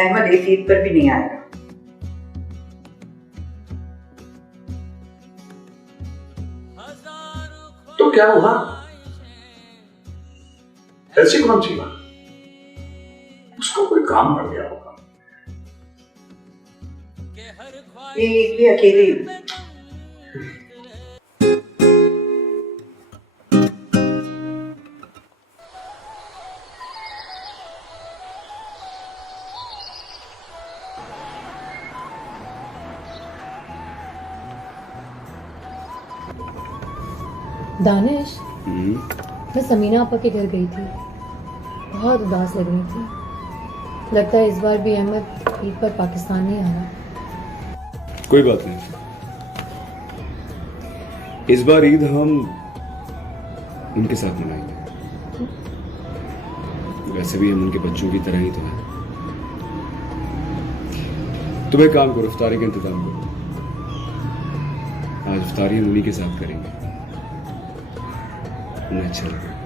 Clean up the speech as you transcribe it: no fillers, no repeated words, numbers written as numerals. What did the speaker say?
अहमद इस ईद पर भी नहीं आएगा। तो क्या हुआ? ऐसी कौन सी बात? उसको कोई काम पड़ गया होगा। ये अकेली दानिश, मैं समीना आपा के घर गई थी। बहुत उदास लग रही थी। लगता है इस बार भी अहमद ईद पर पाकिस्तान नहीं आना। कोई बात नहीं, इस बार ईद हम उनके साथ मनाएंगे। वैसे भी हम उनके बच्चों की तरह ही तो हैं। तुम एक काम करो, इफ्तारी का इंतजाम करो। आज इफ्तारी हम उन्हीं के साथ करेंगे। उन्हें अच्छा लगेगा।